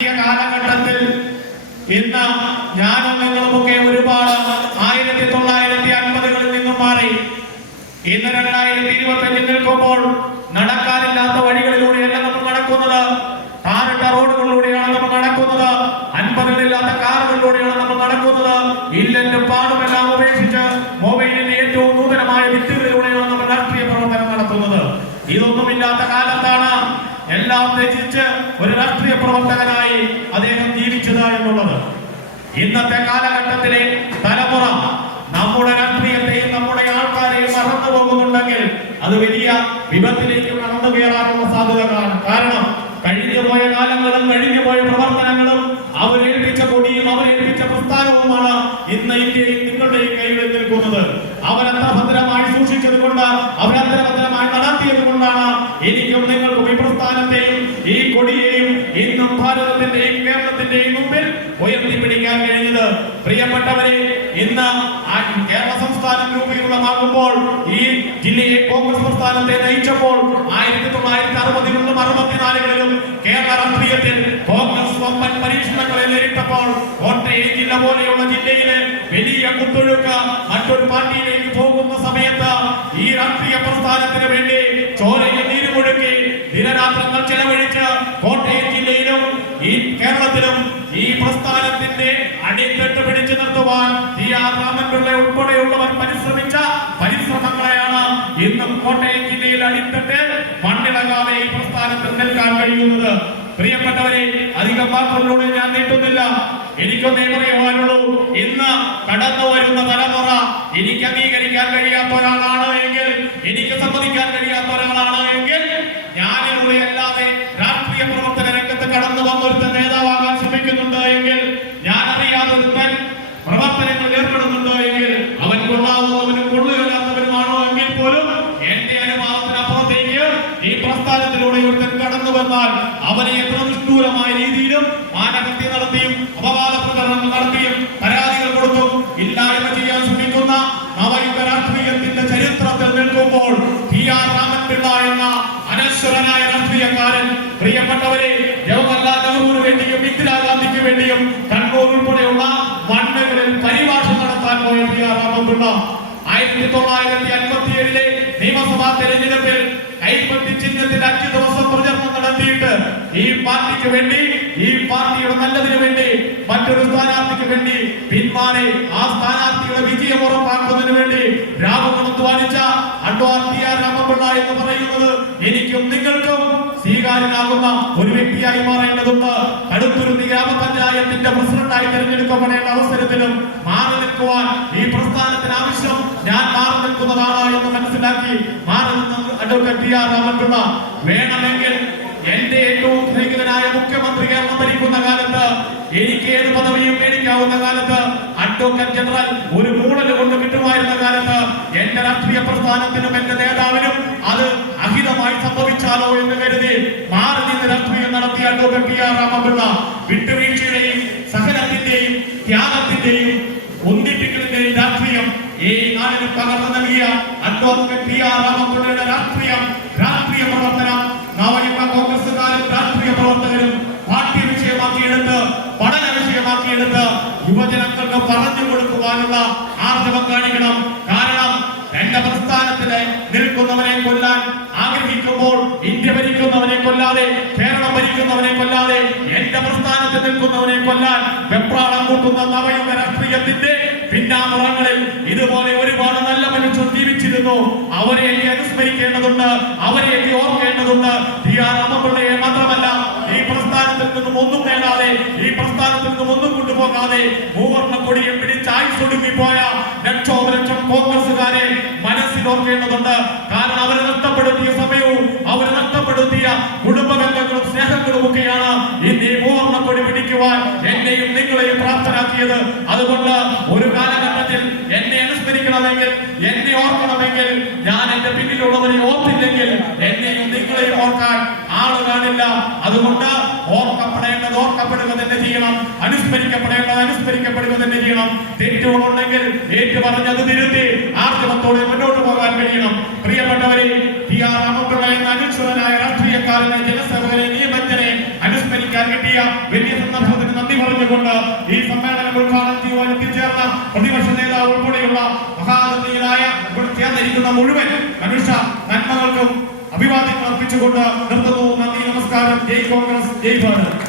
കാലഘട്ടത്തിൽ ഇന്ന് ഞാനും നിങ്ങളുമൊക്കെ ഒരുപാട് 1950കളിൽ നിന്നും മാറി ഇന്ന് 2025 നിൽക്കുമ്പോൾ നടക്കാനില്ലാത്ത വഴികളിലൂടെയല്ല നമ്മൾ നടക്കുന്നത്. ടാറിട്ട റോഡുകളിലൂടെയാണ് നമ്മൾ നടക്കുന്നത്. 50കളില്ലാത്ത കാറുകളിലൂടെയാണ് നമ്മൾ നടക്കുന്നത്. ഇല്ലെന്റെ പാടുമെല്ലാം ഉപേക്ഷിച്ച് മൊബൈലിന്റെ ഏറ്റവും നൂതനമായ വിത്തുകളിലൂടെയാണ് നമ്മൾ രാഷ്ട്രീയ പ്രവർത്തനം നടത്തുന്നത്. ഇതൊന്നുമില്ലാത്ത കാലത്താണ് എല്ലാം ത്യജിച്ച് ഒരു രാഷ്ട്രീയ പ്രവർത്തകനായി അദ്ദേഹം ജീവിച്ചത് എന്നുള്ളത്. ഇന്നത്തെ കാലഘട്ടത്തിലെ തലമുറ നമ്മുടെ രാഷ്ട്രീയത്തെയും നമ്മുടെ ആൾക്കാരെയും മറന്നു പോകുന്നുണ്ടെങ്കിൽ അത് വലിയ വിപത്തിലേക്ക് കടന്നു കയറാനുള്ള സാധ്യതകളാണ്. കാരണം കഴിഞ്ഞുപോയ കാലങ്ങളും കഴിഞ്ഞുപോയ പ്രവർത്തനങ്ങളും അവരേൽപ്പിച്ച കൊടിയും അവരേൽപ്പിച്ച പ്രസ്ഥാനവുമാണ് ഇന്ന് ഇന്ത്യയിൽ നിങ്ങളുടെയും കയ്യിൽ നിൽക്കുന്നത്. അവരത്ര ഭദ്രമായി സൂക്ഷിച്ചത് കൊണ്ട്, അവരത്ര ഭദ്രമായി നടത്തിയത് കൊണ്ടാണ് എനിക്കും നിങ്ങൾക്കും ഈ പ്രസ്ഥാനത്തെയും ഈ കൊടിയെയും ഇന്നും ഭാരതത്തിന്റെയും കേരളത്തിന്റെയും മുമ്പിൽ ഉയർത്തിപ്പിടിക്കാൻ കഴിഞ്ഞത്. പ്രിയപ്പെട്ടവരെ, ഇന്ന് കേരള സംസ്ഥാനം രൂപീകൃതമാകുമ്പോൾ ഈ ജില്ലയെ കോൺഗ്രസ് പ്രസ്ഥാനത്തെ നയിച്ചപ്പോൾ 1960കളിലും 64കളിലും കേരള രാഷ്ട്രീയത്തിൽ കോൺഗ്രസ് വമ്പൻ പരീക്ഷണങ്ങളെ നേരിട്ടപ്പോൾ കോട്ടയം ജില്ല പോലെയുള്ള ജില്ലയിലെ വലിയ കുത്തൊഴുക്ക് മറ്റൊരു പാർട്ടിയിലേക്ക് പോകുന്ന സമയത്ത് ഈ രാഷ്ട്രീയ പ്രസ്ഥാനത്തിന് വേണ്ടി ചോരയിൽ നീരുമൊഴുക്കി ദിനരാത്രങ്ങൾ ചെലവഴിച്ച് കോട്ടയം ജില്ലയിലും ഈ കേരളത്തിലും ഈ പ്രസ്ഥാനത്തിന്റെ അടിത്തട്ട് പിടിച്ചു നിർത്തുവാൻ രാമൻപിള്ള ഉൾപ്പെടെയുള്ളവർ പരിശ്രമിച്ച പരിശ്രമങ്ങളെയാണ് ഇന്നും കോട്ടയം ജില്ലയിൽ അടിത്തട്ട് മണ്ണിളകാതെ ഈ പ്രസ്ഥാനത്തിൽ നിൽക്കാൻ കഴിയുന്നത്. പ്രിയപ്പെട്ടവരെ, അധികം വാക്കുകളിലൂടെ ഞാൻ നീട്ടുന്നില്ല. എനിക്കൊന്നേ പറയുവാനുള്ളൂ, ഇന്ന് കടന്നു വരുന്ന തലമുറ എനിക്ക് അംഗീകരിക്കാൻ കഴിയാത്ത ഒരാളാണ് എങ്കിൽ, എനിക്ക് സമ്മതിക്കാൻ കഴിയാത്ത ഒരാളാണ് എങ്കിൽ, ഞാനിലൂടെ അല്ലാതെ രാഷ്ട്രീയ പ്രവർത്തന രംഗത്ത് കടന്നു വന്നൊരുത്തൻ നേതാവാകാൻ ശ്രമിക്കുന്നുണ്ട് എങ്കിൽ, ഞാൻ അറിയാതെ ഒരുത്തൻ പ്രവർത്തനങ്ങളിൽ ഏർപ്പെടുന്നുണ്ട് എങ്കിൽ, അവൻ കൊള്ളാവുന്നവനും കൊള്ളുകയില്ലാത്തവരുമാണോ എങ്കിൽ പോലും എന്റെ അനുഭവത്തിനപ്പുറത്തേക്ക് ഈ പ്രസ്ഥാനത്തിലൂടെ ഒരുത്തൻ കടന്നു വന്നാൽ അവനെ എത്ര നിഷ്ഠൂരമായ രീതിയിലും മാനഹത്യ നടത്തിയും അപവാദ പ്രചരണങ്ങൾ നടത്തിയും പരാതികൾ കൊടുത്തും ഇല്ലായ്മ ചെയ്യാൻ ശ്രമിക്കുന്ന നവയുഗ രാഷ്ട്രീയത്തിന്റെ ചരിത്രത്തിൽ നിൽക്കുമ്പോൾ രാമൻപിള്ള എന്ന അനശ്വരനായ രാഷ്ട്രീയക്കാരൻ, പ്രിയപ്പെട്ടവരെ, ജവഹർലാൽ നെഹ്റുവിന് വേണ്ടിയും ഇന്ദിരാഗാന്ധിക്ക് വേണ്ടിയും കണ്ണൂർ ഉൾപ്പെടെയുള്ള മണ്ണുകളിൽ പരിഭാഷ നടത്താൻ പോയ രാമൻപിള്ള 1957 നിയമസഭാ തെരഞ്ഞെടുപ്പിൽ കൈപ്പത്തി ചിഹ്നത്തിൽ 5 ദിവസം പ്രചരണം നടത്തിയിട്ട് ഈ പാർട്ടിക്ക് വേണ്ടി, ഈ പാർട്ടിയുടെ നല്ലതിന് വേണ്ടി മറ്റൊരു സ്ഥാനാർത്ഥിക്ക് വേണ്ടി പിന്മാറി ആ സ്ഥാനാർത്ഥിയുടെ വിജയം ഉറപ്പാക്കുന്നതിന് വേണ്ടി രാമൻ അധ്വാനിച്ച രാമൻപിള്ള എന്ന് പറയുന്നത് എനിക്കും നിങ്ങൾക്കും സ്വീകാര്യനാകുന്ന ഒരു വ്യക്തിയായി മാറേണ്ടതുണ്ട്. കടുത്തുരുത്തി ഗ്രാമപഞ്ചായത്തിന്റെ പ്രസിഡന്റായി തെരഞ്ഞെടുക്കപ്പെടേണ്ട അവസരത്തിലും മാറി നിൽക്കുവാൻ ഈ പ്രസ്ഥാനത്തിന് ആവശ്യം ഞാൻ മാറി നിൽക്കുന്നതാണ് എന്ന് മനസ്സിലാക്കി മാറി നിന്ന അഡ്വക്കേറ്റ് രാമൻപിള്ള വേണമെങ്കിൽ എന്റെ ഏറ്റവും സ്നേഹിതനായ മുഖ്യമന്ത്രി കേരളം ഭരിക്കുന്ന കാലത്ത് എനിക്ക് ഏത് പദവിയും മേടിക്കാവുന്ന കാലത്ത് അഡ്വക്കേറ്റ് ജനറൽ ഒരു മൂടൽ കൊണ്ട് കിട്ടുമായിരുന്ന കാലത്ത് എന്റെ രാഷ്ട്രീയ പ്രസ്ഥാനത്തിനും എന്റെ നേതാവിനും അത് അഹിതമായി സംഭവിച്ചാലോ എന്ന് കരുതി മാറി നിന്ന് രാഷ്ട്രീയം നടത്തിയ അഡ്വക്കേറ്റ് രാമൻപിള്ള വിട്ടുവീഴ്ചയുടെയും സഹനത്തിന്റെയും ത്യാഗത്തിന്റെയും ഒന്നിപ്പിക്കലിന്റെയും രാഷ്ട്രീയം ഈ നാടിന് പകർന്നു നൽകിയ അഡ്വക്കേറ്റ് രാമൻപിള്ളയുടെ രാഷ്ട്രീയ പ്രവർത്തനം നവയുഗ കോൺഗ്രസുകാരും രാഷ്ട്രീയ പ്രവർത്തകരും പാഠ്യ വിഷയമാക്കിയെടുത്ത്, പഠന വിഷയമാക്കിയെടുത്ത് യുവജനങ്ങൾക്ക് പറഞ്ഞു കൊടുക്കുവാനുള്ള ആർജവം കാണിക്കണം. കാരണം എന്റെ പ്രസ്ഥാനത്തിലെ നിൽക്കുന്നവനെ കൊല്ലാൻ ആഗ്രഹിക്കുമ്പോൾ ഇന്ത്യ ഭരിക്കുന്നവനെ കൊല്ലാതെ, കേരളം ഭരിക്കുന്നവനെ കൊല്ലാതെ, എന്റെ പ്രസ്ഥാനത്തിൽ നിൽക്കുന്നവനെ കൊല്ലാൻ വെപ്രാളം കൂട്ടുന്ന നവയുഗ രാഷ്ട്രീയത്തിന്റെ പിന്നാമ്പുറങ്ങളിൽ ഇതുപോലെ ഒരുപാട് നല്ല മനുഷ്യർ ജീവിച്ചിരുന്നു. അവരെയൊക്കെ അനുസ്മരിക്കേണ്ടതുണ്ട്, അവരെയൊക്കെ ഓർക്കേണ്ടതുണ്ട്. രാമൻപിള്ളയെ മാത്രമല്ല, ഈ പ്രസ്ഥാനത്തിൽ നിന്നും ഒന്നും നേടാതെ, ഈ പ്രസ്ഥാനത്തിൽ നിന്നും ഒന്നും കൊണ്ടുപോകാതെ മൂവർണ്ണ കൊടിയെ പിടിച്ച് ആയുസൊടുങ്ങിപ്പോയ ലക്ഷോപലക്ഷം കോൺഗ്രസുകാരെ മനസ്സിലോർക്കേണ്ടതുണ്ട്. കാരണം അവരെ നഷ്ടപ്പെടുത്തിയ സമയവും അവരെ നഷ്ടപ്പെടുത്തിയ കുടുംബബന്ധങ്ങളും സ്നേഹങ്ങളും ഒക്കെയാണ് ഇന്ന് മൂവർണ്ണ കൊടി പിടിക്കുവാൻ എന്നെയും നിങ്ങളെയും പ്രാപ്തരാക്കിയത്. അതുകൊണ്ട് ഒരു കാലഘട്ടത്തിൽ എന്നെ അനുസ്മരിക്കണമെങ്കിൽ, എന്നെ ഓർക്കണമെങ്കിൽ, ഞാൻ എന്റെ പിന്നിലുള്ളവരെ ഓർത്തില്ലെങ്കിൽ എന്നെയും നിങ്ങളെയും ഓർക്കാൻ ആള് കാണില്ല. അതുകൊണ്ട് ഓർക്കപ്പെടേണ്ടത് ഓർക്കപ്പെടുക തന്നെ ചെയ്യണം, അനുസ്മരിക്കപ്പെടേണ്ടത് അനുസ്മരിക്കപ്പെടുക തന്നെ ചെയ്യണം. തെറ്റുകളുണ്ടെങ്കിൽ ഏറ്റു പറഞ്ഞത് തിരുത്തി ആർജവത്തോടെ മുന്നോട്ട് പോകാൻ കഴിയണം. പ്രിയപ്പെട്ടവരെ, രാമൻപിള്ള എന്ന അനുശ്വരനായ രാഷ്ട്രീയക്കാരനെ, ജനസേവകനെ, നിയമജ്ഞനെ അനുസ്മരിക്കാൻ കിട്ടിയ വലിയ സന്ദർഭത്തിന് നന്ദി പറഞ്ഞുകൊണ്ട് ഈ സമ്മേളനം ഉദ്ഘാടനം ചെയ്യുവാൻ എത്തിച്ചേർന്ന പ്രതിപക്ഷ നേതാവ് ഉൾപ്പെടെയുള്ള മഹാനന്ദിയനായ ഇവിടെ ചേർന്നിരിക്കുന്ന മുഴുവൻ മനുഷ്യ നന്മകൾക്കും അഭിവാദ്യങ്ങൾ അർപ്പിച്ചുകൊണ്ട് നിർത്തുന്നു. നന്ദി, നമസ്കാരം. ജയ് കോൺഗ്രസ്, ജയ് ഭാരത്.